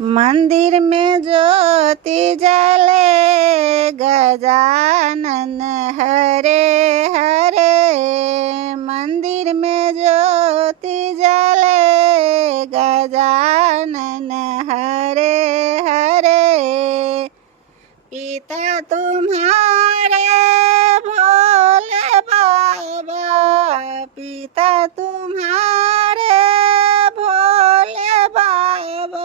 मंदिर में ज्योति जले गजानन हरे हरे। मंदिर में ज्योति जले गजानन हरे हरे। पिता तुम्हारे भोले बाबा, पिता तुम्हारे भोले बाबा।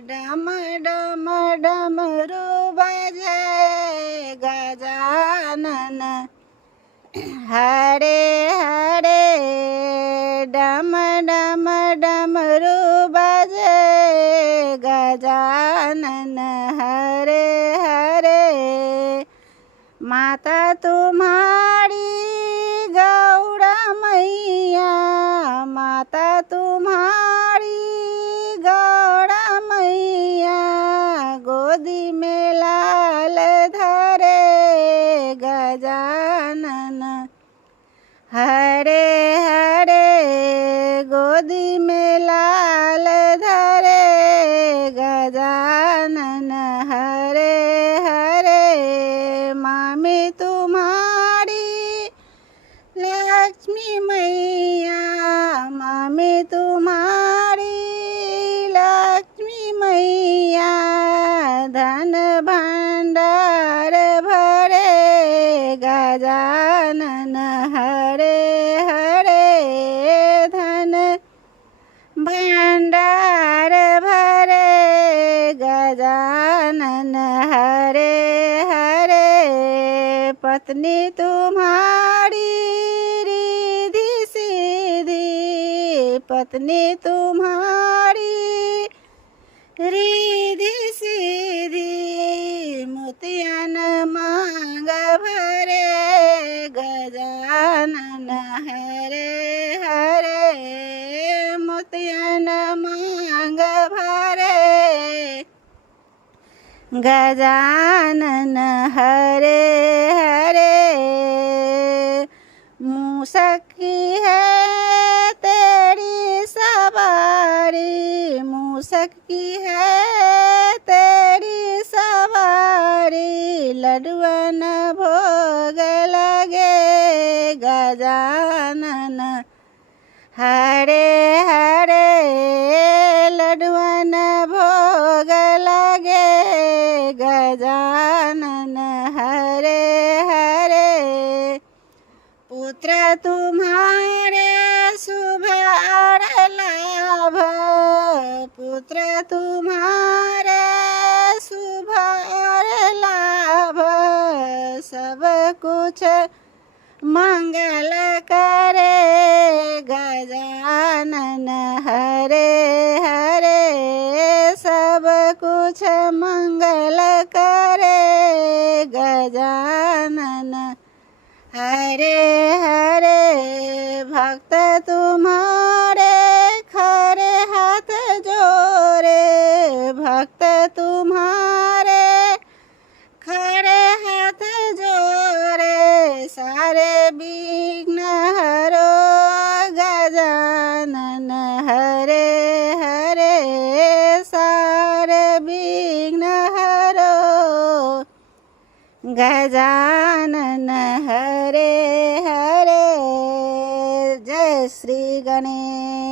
डम डम डमरू बजे गजानन हरे हरे। डम डम डमरू बजे गजानन हरे हरे। माता तुम्हारी गौड़ा मैया, माता तुम्हारी गौड़ा मैया। गोदी में लाल धरे गजानन हरे हरे। गोदी में लाल धरे गजानन हरे हरे। मामी तुम्हारी लक्ष्मी मैया, मामी तुम्हारी लक्ष्मी मैया। धन भंडार भरे गजानन हरे हरे। धन भंडार भरे गजानन हरे हरे। पत्नी तुम्हारी रिद्धि सिद्धि, पत्नी तुम्हारी रिद्धि सिद्धि। मोतियन मांग भरे गजानन हरे हरे। मोतियन मांग भरे गजानन हरे हरे। मूषक की है तेरी सवारी, मूषक की है तेरी सवारी। लड्डुअन भोग लगे गजानन हरे हरे। लड्डुअन भोग लगे गजानन हरे हरे। पुत्र तुम्हारे शुभ और लाभ, पुत्र तुम्हारे शुभ और लाभ। सब कुछ मंगल करे गजानन हरे हरे। सब कुछ मंगल करे गजानन हरे हरे। भक्त तुम्हारे खरे हाथ जोरे, भक्त तुम्हारे खरे हाथ जोरे। सारे विघ्न हरो गजानन हरे हरे। सारे विघ्न हरो गजानन हरे हरे। जय श्री गणेश।